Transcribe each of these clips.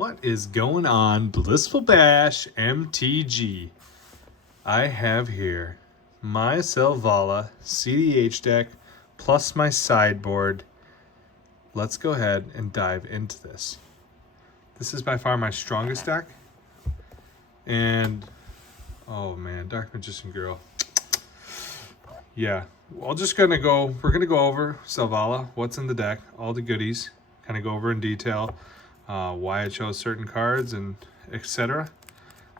What is going on, Blissful Bash MTG? I have here my Selvala CEDh deck plus my sideboard. Let's go ahead and dive into this. This is by far my strongest deck. And, oh man, Dark Magician Girl. Yeah, we're gonna go over Selvala, what's in the deck, all the goodies, kind of go over in detail. Why I chose certain cards and etc.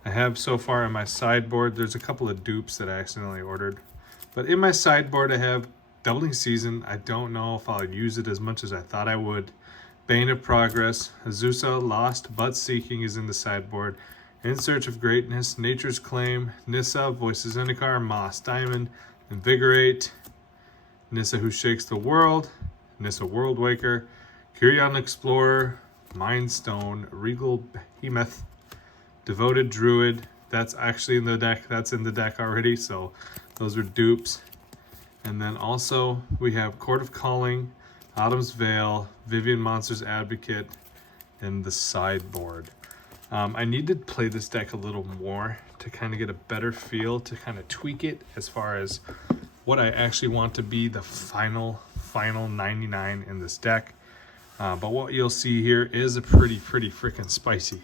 I have so far in my sideboard, there's a couple of dupes that I accidentally ordered. But in my sideboard I have Doubling Season. I don't know if I'll use it as much as I thought I would. Bane of Progress, Azusa, Lost but Seeking is in the sideboard. In Search of Greatness, Nature's Claim, Nissa, Voices Zendikar, Moss Diamond, Invigorate, Nissa Who Shakes the World, Nissa World Waker, Kyrian Explorer, Mind Stone, Regal Behemoth, Devoted Druid. That's actually in the deck. That's in the deck already, so those are dupes. And then also we have Court of Calling, Autumn's Veil, Vivian Monster's Advocate, and the sideboard. I need to play this deck a little more to kind of get a better feel, to kind of tweak it as far as what I actually want to be the final 99 in this deck. But what you'll see here is a pretty freaking spicy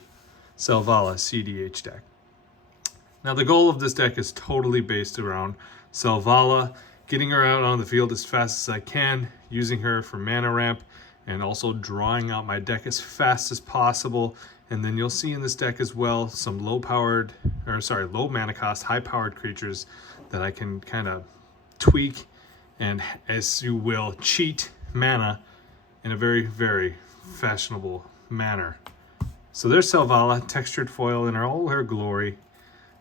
Selvala CEDh deck. Now the goal of this deck is totally based around Selvala, getting her out on the field as fast as I can, using her for mana ramp, and also drawing out my deck as fast as possible. And then you'll see in this deck as well some low mana cost, high powered creatures that I can kind of tweak and, as you will, cheat mana in a very fashionable manner. So there's Selvala, textured foil in all her glory.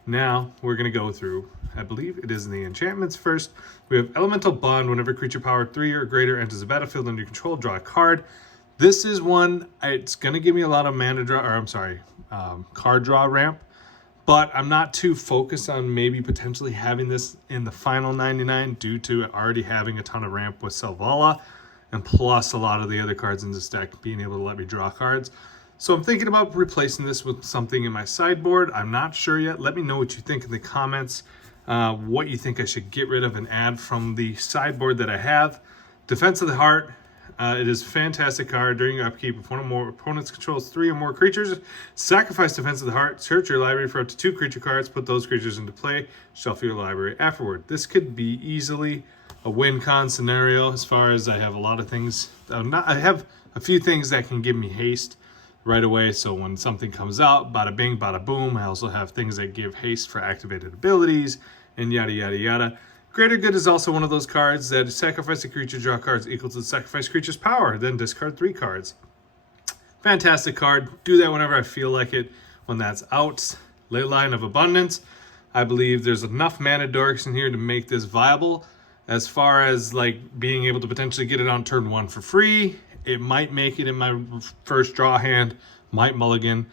Now we're going to go through, I believe it is in the enchantments first. We have Elemental Bond. Whenever creature power 3 or greater enters the battlefield under your control, draw a card. This is one, it's going to give me a lot of mana draw, card draw ramp. But I'm not too focused on maybe potentially having this in the final 99 due to already having a ton of ramp with Selvala. And plus a lot of the other cards in this deck being able to let me draw cards. So I'm thinking about replacing this with something in my sideboard. I'm not sure yet. Let me know what you think in the comments. What you think I should get rid of and add from the sideboard that I have. Defense of the Heart. It is a fantastic card. During your upkeep, if one or more opponents controls 3 or more creatures, sacrifice Defense of the Heart, search your library for up to 2 creature cards, put those creatures into play, shuffle your library afterward. This could be easily a win-con scenario as far as I have a lot of things. I have a few things that can give me haste right away, so when something comes out, bada bing, bada boom. I also have things that give haste for activated abilities, and yada yada yada. Greater Good is also one of those cards that sacrifice a creature, draw cards equal to the sacrifice creature's power, then discard 3 cards. Fantastic card. Do that whenever I feel like it. When that's out, Leyline of Abundance. I believe there's enough mana dorks in here to make this viable. As far as like being able to potentially get it on turn 1 for free, it might make it in my first draw hand, might mulligan.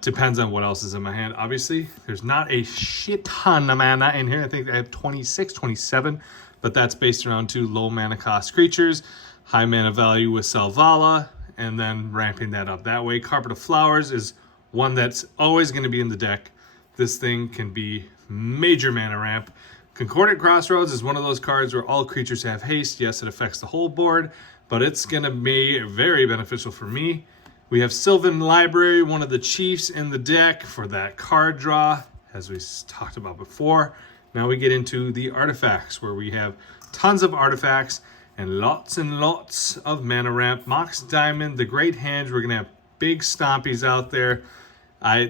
Depends on what else is in my hand. Obviously, there's not a shit ton of mana in here. I think I have 26, 27, but that's based around 2 low mana cost creatures, high mana value with Selvala, and then ramping that up that way. Carpet of Flowers is one that's always going to be in the deck. This thing can be major mana ramp. Concordant Crossroads is one of those cards where all creatures have haste. Yes, it affects the whole board, but it's going to be very beneficial for me. We have Sylvan Library, one of the chiefs in the deck for that card draw, as we talked about before. Now we get into the artifacts, where we have tons of artifacts and lots of mana ramp. Mox Diamond, the Great Hand. We're going to have big stompies out there.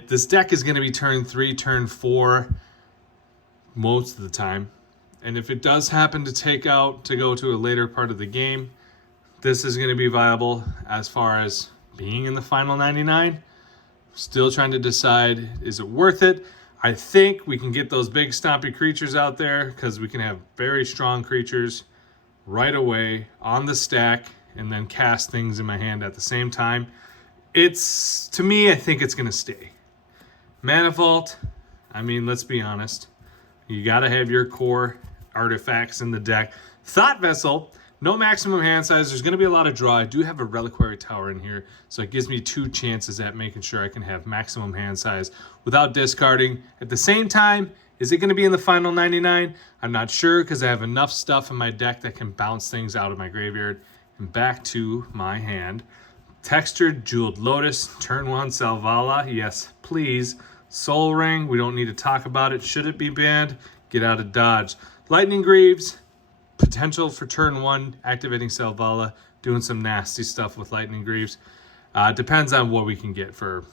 This deck is going to be turn 3, turn 4 most of the time. And if it does happen to go to a later part of the game, this is going to be viable. As far as being in the final 99, still trying to decide, is it worth it? I think we can get those big stompy creatures out there because we can have very strong creatures right away on the stack and then cast things in my hand at the same time. To me, I think it's going to stay. Mana Vault, I mean, let's be honest. You got to have your core artifacts in the deck. Thought Vessel, No maximum hand size. There's going to be a lot of draw. I do have a Reliquary Tower in here, so it gives me 2 chances at making sure I can have maximum hand size without discarding. At the same time, is it going to be in the final 99? I'm not sure because I have enough stuff in my deck that can bounce things out of my graveyard. And back to my hand. Textured Jeweled Lotus, turn 1 Selvala. Yes, please. Soul Ring, we don't need to talk about it. Should it be banned? Get out of dodge. Lightning Greaves, potential for turn 1, activating Selvala, doing some nasty stuff with Lightning Greaves. Depends on what we can get for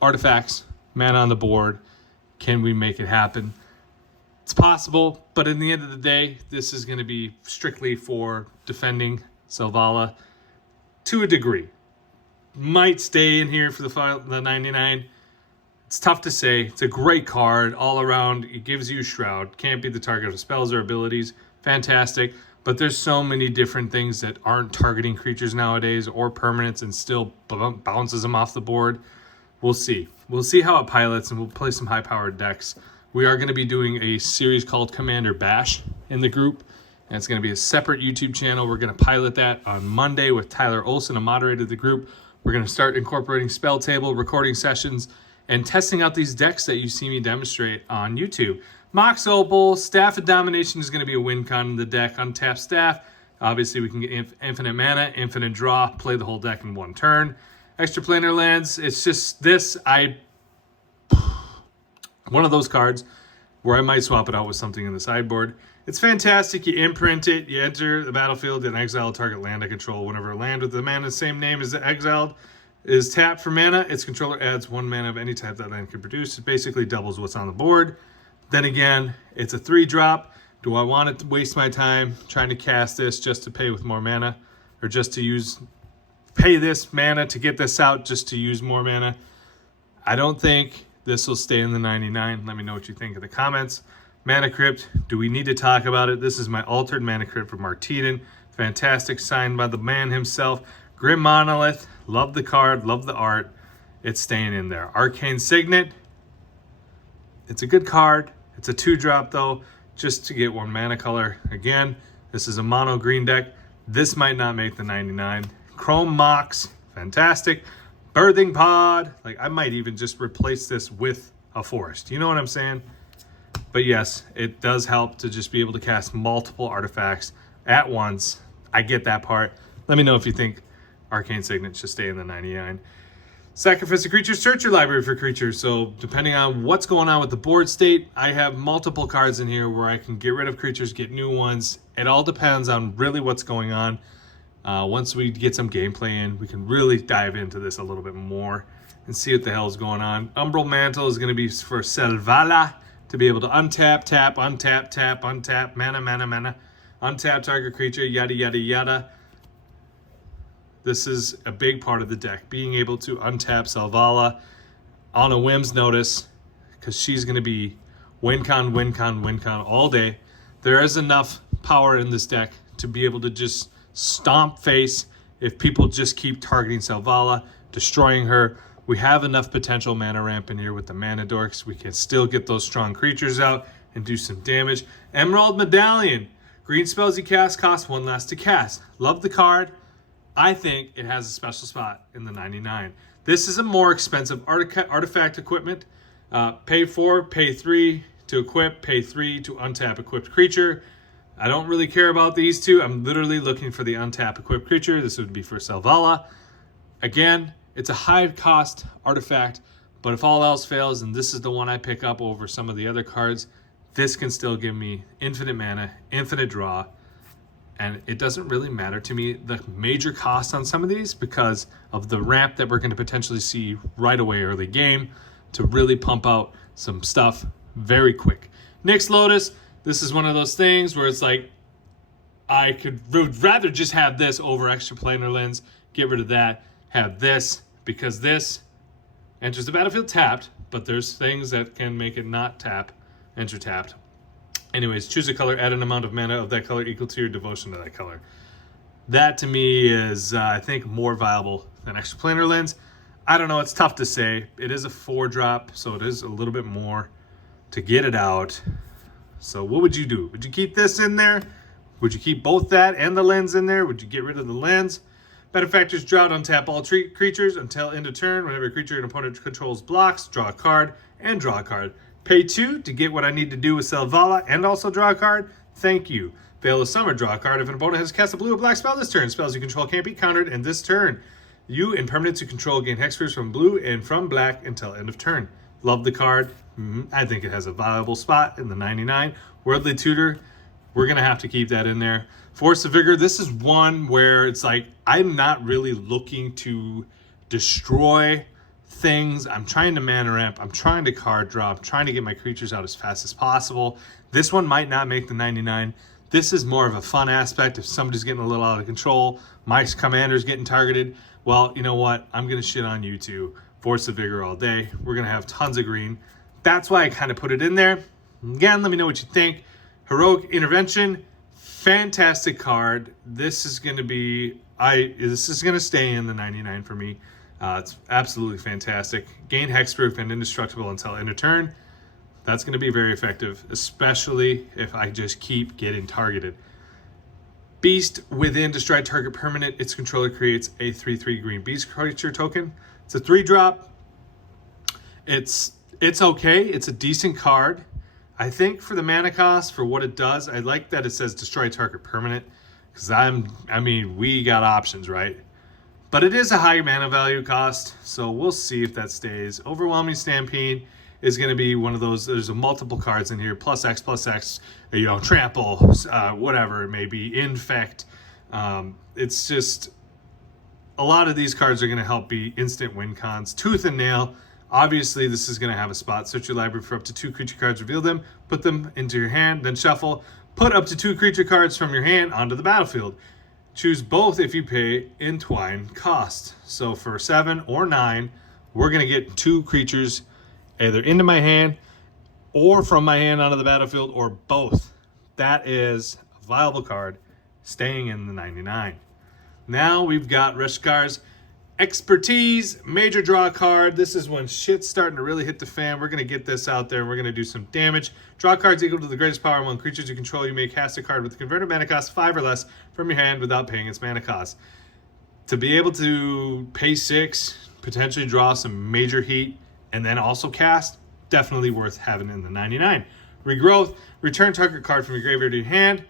artifacts, mana on the board. Can we make it happen? It's possible, but in the end of the day, this is going to be strictly for defending Selvala to a degree. Might stay in here for the 99. It's tough to say. It's a great card all around. It gives you Shroud. Can't be the target of spells or abilities. Fantastic. But there's so many different things that aren't targeting creatures nowadays or permanents and still bounces them off the board. We'll see. We'll see how it pilots, and we'll play some high-powered decks. We are going to be doing a series called Commander Bash in the group, and it's going to be a separate YouTube channel. We're going to pilot that on Monday with Tyler Olson, a moderator of the group. We're going to start incorporating spell table, recording sessions, and testing out these decks that you see me demonstrate on YouTube. Mox Opal, Staff of Domination is going to be a win con in the deck. Untap Staff. Obviously, we can get infinite mana, infinite draw, play the whole deck in 1 turn. Extraplanar Lands, it's just this. One of those cards where I might swap it out with something in the sideboard. It's fantastic. You imprint it, you enter the battlefield, and exile a target land I control. Whenever a land with the mana same name as the exiled is tapped for mana, its controller adds 1 mana of any type that land can produce. It basically doubles what's on the board. Then again, it's a 3-drop. Do I want to waste my time trying to cast this just to pay with more mana? Or just to pay this mana to get this out just to use more mana? I don't think this will stay in the 99. Let me know what you think in the comments. Mana Crypt, do we need to talk about it? This is my altered Mana Crypt from Martinen. Fantastic, signed by the man himself. Grim Monolith, love the card, love the art. It's staying in there. Arcane Signet, it's a good card. It's a 2-drop though, just to get 1 mana color. Again, this is a mono green deck. This might not make the 99. Chrome Mox, fantastic. Birthing Pod, like I might even just replace this with a forest. You know what I'm saying? But yes, it does help to just be able to cast multiple artifacts at once. I get that part. Let me know if you think Arcane Signet should stay in the 99. Sacrifice a creature, search your library for creatures. So depending on what's going on with the board state, I have multiple cards in here where I can get rid of creatures, get new ones. It all depends on really what's going on. Once we get some gameplay in, we can really dive into this a little bit more and see what the hell is going on. Umbral Mantle is going to be for Selvala to be able to untap, tap, untap, tap, untap, mana, mana, mana, untap target creature, yada, yada, yada. This is a big part of the deck, being able to untap Selvala on a whim's notice, because she's going to be win con, win con, win con all day. There is enough power in this deck to be able to just stomp face if people just keep targeting Selvala, destroying her. We have enough potential mana ramp in here with the Mana Dorks. We can still get those strong creatures out and do some damage. Emerald Medallion. Green spells you cast cost 1 less to cast. Love the card. I think it has a special spot in the 99. This is a more expensive artifact equipment. Pay 4, pay 3 to equip, pay 3 to untap equipped creature. I don't really care about these two. I'm literally looking for the untap equipped creature. This would be for Selvala. Again, it's a high cost artifact, but if all else fails, and this is the one I pick up over some of the other cards, this can still give me infinite mana, infinite draw, and it doesn't really matter to me the major cost on some of these because of the ramp that we're going to potentially see right away early game to really pump out some stuff very quick. Nyx Lotus, this is one of those things where it's like, I would rather just have this over Extraplanar Lens, get rid of that, have this, because this enters the battlefield tapped, but there's things that can make it not enter tapped. Anyways, choose a color, add an amount of mana of that color equal to your devotion to that color. That to me is, I think, more viable than Extraplanar Lens. I don't know, it's tough to say. It is a 4-drop, so it is a little bit more to get it out. So what would you do? Would you keep this in there? Would you keep both that and the lens in there? Would you get rid of the lens? Benefactor's Drought, untap all creatures until end of turn. Whenever a creature an opponent controls blocks, draw a card and draw a card. Pay 2 to get what I need to do with Selvala and also draw a card. Thank you. Veil of Summer, draw a card. If an opponent has cast a blue or black spell this turn, spells you control can't be countered in this turn. You and permanents you control gain hexproof from blue and from black until end of turn. Love the card. I think it has a viable spot in the 99. Worldly Tutor, we're going to have to keep that in there. Force of Vigor, this is one where it's like, I'm not really looking to destroy things. I'm trying to mana ramp. I'm trying to card draw. I'm trying to get my creatures out as fast as possible. This one might not make the 99. This is more of a fun aspect. If somebody's getting a little out of control, my commander's getting targeted, well, you know what? I'm going to shit on you too. Force of Vigor all day. We're going to have tons of green. That's why I kind of put it in there. Again, let me know what you think. Heroic Intervention, fantastic card. This is going to be, this is going to stay in the 99 for me. It's absolutely fantastic. Gain hexproof and indestructible until end of turn. That's going to be very effective, especially if I just keep getting targeted. Beast within destroy target permanent. Its controller creates a 3/3 green beast creature token. It's a 3-drop. It's okay. It's a decent card. I think for the mana cost, for what it does, I like that it says destroy target permanent, because I mean, we got options, right? But it is a high mana value cost, so we'll see if that stays. Overwhelming Stampede is going to be one of those. There's multiple cards in here, +X, you know, trample, whatever it may be, infect. It's just a lot of these cards are going to help be instant win cons. Tooth and Nail. Obviously, this is going to have a spot. Search your library for up to 2 creature cards, reveal them, put them into your hand, then shuffle. Put up to 2 creature cards from your hand onto the battlefield. Choose both if you pay Entwine cost. So for 7 or 9, we're going to get 2 creatures either into my hand or from my hand onto the battlefield, or both. That is a viable card staying in the 99. Now we've got Reshikar's Expertise, major draw card. This is when shit's starting to really hit the fan. We're going to get this out there. We're going to do some damage. Draw cards equal to the greatest power among creatures you control. You may cast a card with a converted mana cost 5 or less from your hand without paying its mana cost. To be able to pay 6, potentially draw some major heat, and then also cast, definitely worth having in the 99. Regrowth, return target card from your graveyard to your hand.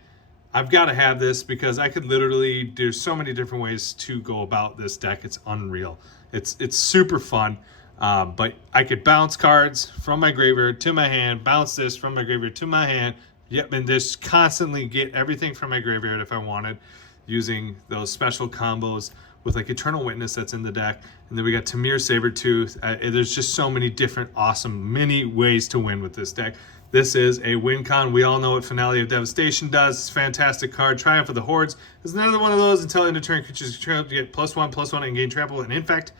I've got to have this because I could literally, there's so many different ways to go about this deck. It's unreal. It's super fun. But I could bounce cards from my graveyard to my hand, bounce this from my graveyard to my hand. Yep, and just constantly get everything from my graveyard if I wanted, using those special combos with like Eternal Witness that's in the deck. And then we got Tamir Sabertooth. There's just so many different awesome mini ways to win with this deck. This is a win con. We all know what Finale of Devastation does. It's a fantastic card. Triumph of the Hordes is another one of those. Until end of turn, creatures get +1/+1 and gain trample and infect.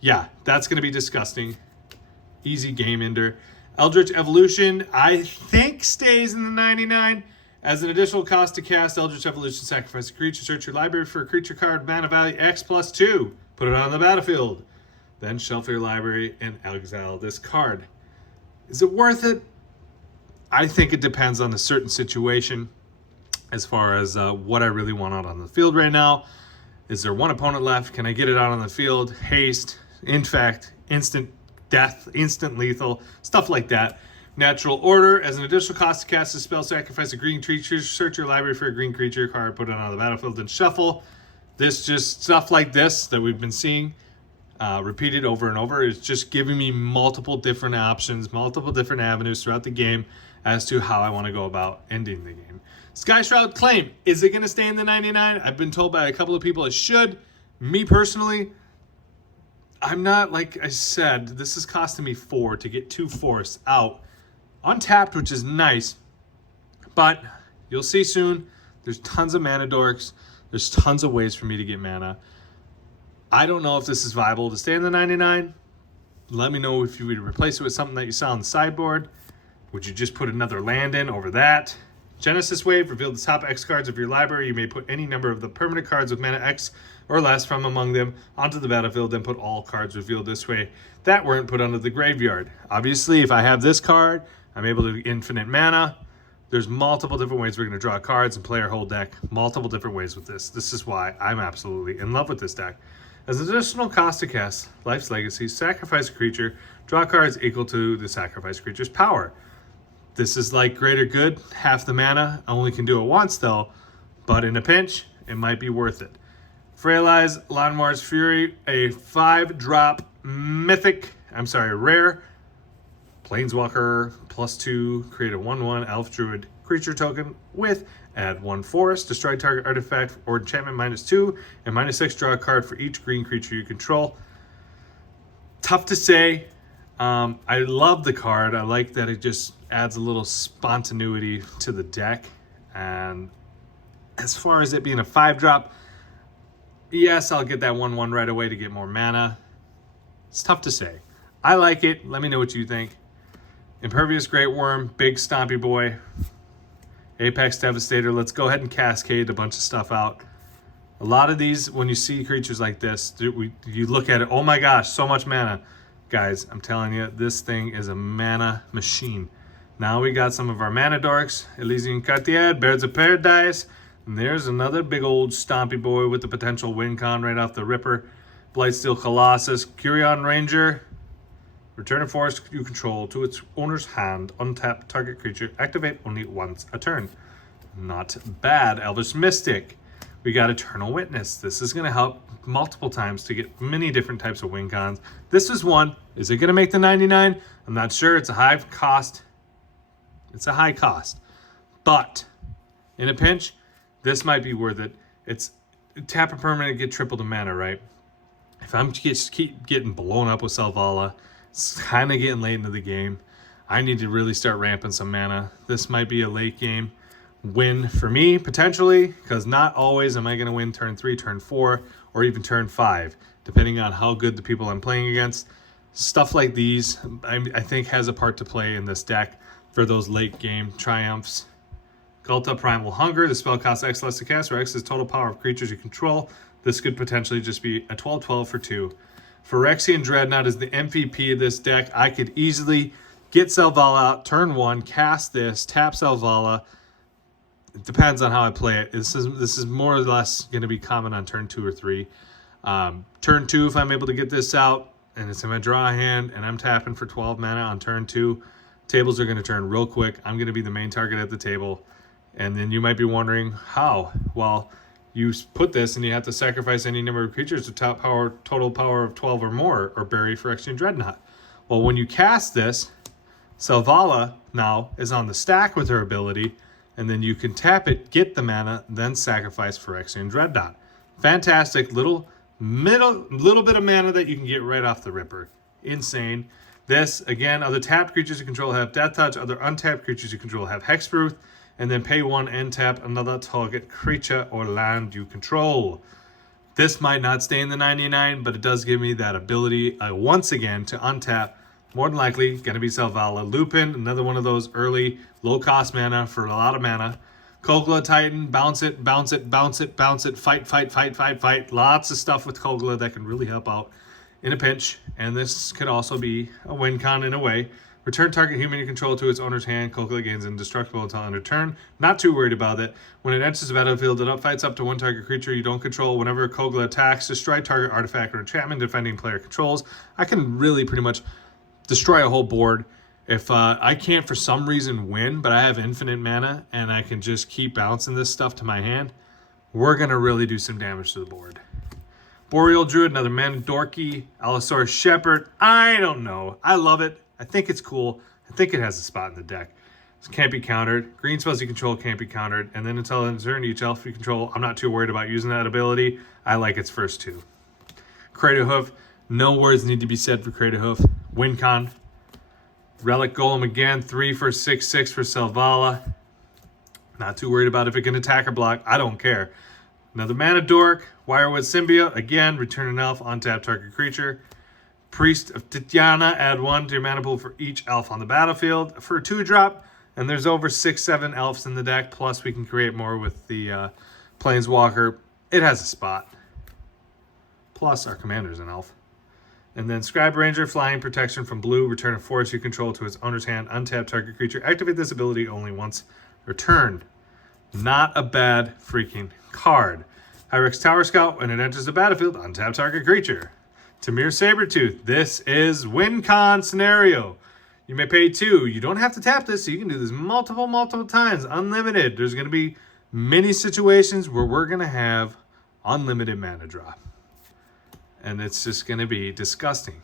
Yeah, that's going to be disgusting. Easy game ender. Eldritch Evolution, I think, stays in the 99. As an additional cost to cast Eldritch Evolution, sacrifice a creature. Search your library for a creature card, mana value X+2. Put it on the battlefield. Then shuffle your library and exile this card. Is it worth it? I think it depends on a certain situation as far as what I really want out on the field right now. Is there one opponent left? Can I get it out on the field? Haste, infect, instant death, instant lethal, stuff like that. Natural Order, as an additional cost to cast a spell, sacrifice a green creature, search your library for a green creature card, put it on the battlefield, then shuffle. This just stuff like this that we've been seeing repeated over and over is just giving me multiple different options, multiple different avenues throughout the game as to how I want to go about ending the game. Sky Shroud Claim, is it going to stay in the 99? I've been told by a couple of people it should. Me personally, I'm not, like I said, this is costing me 4 to get 2 forests out. Untapped, which is nice, but you'll see soon, there's tons of mana dorks. There's tons of ways for me to get mana. I don't know if this is viable to stay in the 99. Let me know if you would replace it with something that you saw on the sideboard. Would you just put another land in over that? Genesis Wave, reveal the top X cards of your library. You may put any number of the permanent cards with mana X or less from among them onto the battlefield, then put all cards revealed this way that weren't put onto the graveyard. Obviously, if I have this card, I'm able to infinite mana. There's multiple different ways we're going to draw cards and play our whole deck. Multiple different ways with this. This is why I'm absolutely in love with this deck. As an additional cost to cast Life's Legacy, sacrifice a creature, draw cards equal to the sacrifice creature's power. This is like greater good, half the mana. I only can do it once though, but in a pinch, it might be worth it. Frail Eyes, Lawnmower's Fury, a 5-drop rare Planeswalker +2, create a 1/1 Elf Druid creature token with add 1 forest, destroy target artifact or enchantment -2, and -6, draw a card for each green creature you control. Tough to say. I love the card. I like that it just adds a little spontaneity to the deck. And as far as it being a 5-drop, yes, I'll get that 1/1 right away to get more mana. It's tough to say. I like it. Let me know what you think. Impervious Great Worm, big stompy boy. Apex Devastator. Let's go ahead and cascade a bunch of stuff out. A lot of these, when you see creatures like this, you look at it, oh my gosh, so much mana. Guys, I'm telling you, this thing is a mana machine. Now we got some of our mana dorks. Elysian Cartier, Birds of Paradise. And there's another big old stompy boy with the potential win con right off the ripper. Blightsteel Colossus, Curion Ranger. Return a forest you control to its owner's hand. Untap target creature. Activate only once a turn. Not bad. Elvish Mystic. We got Eternal Witness. This is going to help multiple times to get many different types of win cons. This is one. Is it going to make the 99? I'm not sure. It's a high cost. It's a high cost. But in a pinch, this might be worth it. It's tap a permanent, get triple the mana, right? If I'm just keep getting blown up with Selvala, it's kind of getting late into the game. I need to really start ramping some mana. This might be a late game win for me, potentially, because not always am I going to win turn 3, turn 4, or even turn 5, depending on how good the people I'm playing against. Stuff like these, I think, has a part to play in this deck for those late game triumphs. Gulta Primal Hunger. The spell costs X less to cast, or X is total power of creatures you control. This could potentially just be a 12/12 for 2. Phyrexian Dreadnought is the MVP of this deck. I could easily get Selvala out, turn 1, cast this, tap Selvala. It depends on how I play it. This is more or less going to be common on turn 2 or 3. Turn 2, if I'm able to get this out, and it's in my draw hand, and I'm tapping for 12 mana on turn 2, tables are going to turn real quick. I'm going to be the main target at the table. And then you might be wondering how. Well, you put this and you have to sacrifice any number of creatures to total power of 12 or more, or bury Phyrexian Dreadnought. Well, when you cast this, Selvala now is on the stack with her ability, and then you can tap it, get the mana, then sacrifice Phyrexian Dreadnought. Fantastic little bit of mana that you can get right off the ripper. Insane. This, again, other tapped creatures you control have Death Touch, other untapped creatures you control have Hexproof, and then pay 1 and tap another target creature or land you control. This might not stay in the 99, but it does give me that ability once again to untap. More than likely, going to be Selvala. Lupin, another one of those early low-cost mana for a lot of mana. Kogla Titan, bounce it, bounce it, bounce it, bounce it, fight, fight, fight, fight, fight. Lots of stuff with Kogla that can really help out in a pinch. And this could also be a win con in a way. Return target human you control to its owner's hand. Kogla gains indestructible until end of turn. Not too worried about it. When it enters the battlefield, it upfights up to 1 target creature you don't control. Whenever Kogla attacks, destroy target artifact or enchantment defending player controls. I can really pretty much destroy a whole board. If I can't for some reason win, but I have infinite mana and I can just keep bouncing this stuff to my hand, we're going to really do some damage to the board. Boreal Druid, another mana dorky. Allosaurus Shepherd, I don't know. I love it. I think it's cool. I think it has a spot in the deck. It can't be countered. Green spells you control can't be countered. And then until end of turn, each elf you control, I'm not too worried about using that ability. I like its first 2. Craterhoof, no words need to be said for Craterhoof. Win con. Relic Golem again, 3 for 6/6 for Selvala. Not too worried about if it can attack or block. I don't care. Another mana dork. Wirewood Symbiote, again, return an elf, untap target creature. Priest of Titiana, add 1 to your mana pool for each elf on the battlefield for a 2-drop. And there's over 6-7 elves in the deck, plus we can create more with the Planeswalker. It has a spot. Plus our commander's an elf. And then Scribe Ranger, flying protection from blue, return a forest you control to its owner's hand, untap target creature. Activate this ability only once Return. Not a bad freaking card. Hyrix Tower Scout, when it enters the battlefield, untap target creature. Tamir Sabertooth. This is win con scenario. You may pay 2. You don't have to tap this, so you can do this multiple times. Unlimited. There's going to be many situations where we're going to have unlimited mana draw. And it's just going to be disgusting.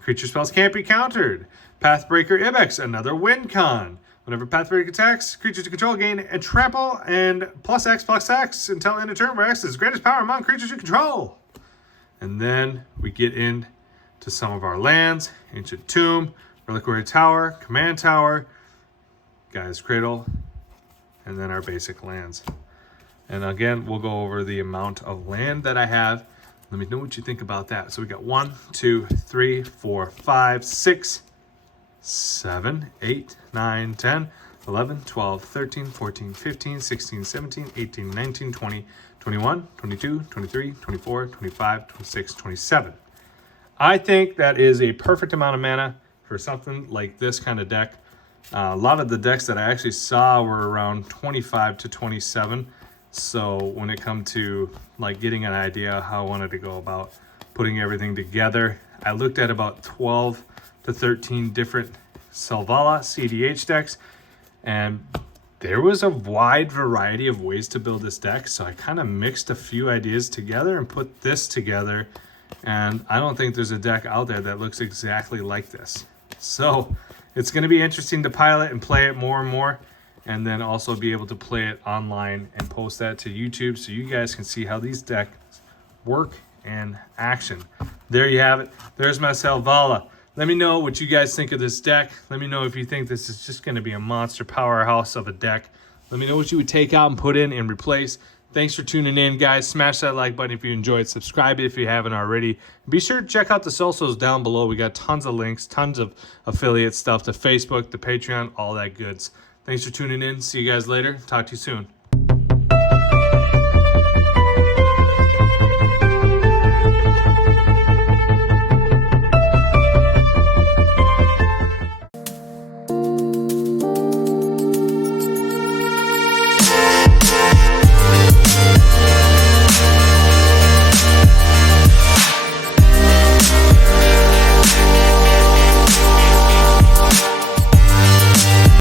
Creature spells can't be countered. Pathbreaker Ibex, another win con. Whenever Pathbreaker attacks, creatures you control gain a trample and +X until end of turn where X is greatest power among creatures you control. And then we get into some of our lands. Ancient Tomb, Reliquary Tower, Command Tower, Gaia's Cradle, and then our basic lands. And again, we'll go over the amount of land that I have. Let me know what you think about that. So we got 1, 2, 3, 4, 5, 6, 7, 8, 9, 10, 11, 12, 13, 14, 15, 16, 17, 18, 19, 20, 21, 22, 23, 24, 25, 26, 27. I think that is a perfect amount of mana for something like this kind of deck. A lot of the decks that I actually saw were around 25 to 27. So when it come to like getting an idea how I wanted to go about putting everything together, I looked at about 12 to 13 different Selvala CEDh decks, and there was a wide variety of ways to build this deck. So I kind of mixed a few ideas together and put this together, and I don't think there's a deck out there that looks exactly like this. So it's going to be interesting to pilot and play it more and more, and then also be able to play it online and post that to YouTube so you guys can see how these decks work in action. There you have it. There's my Selvala. Let me know what you guys think of this deck. Let me know if you think this is just going to be a monster powerhouse of a deck. Let me know what you would take out and put in and replace. Thanks for tuning in, guys. Smash that like button if you enjoyed. Subscribe if you haven't already. Be sure to check out the socials down below. We got tons of links, tons of affiliate stuff, the Facebook, the Patreon, all that goods. Thanks for tuning in. See you guys later. Talk to you soon.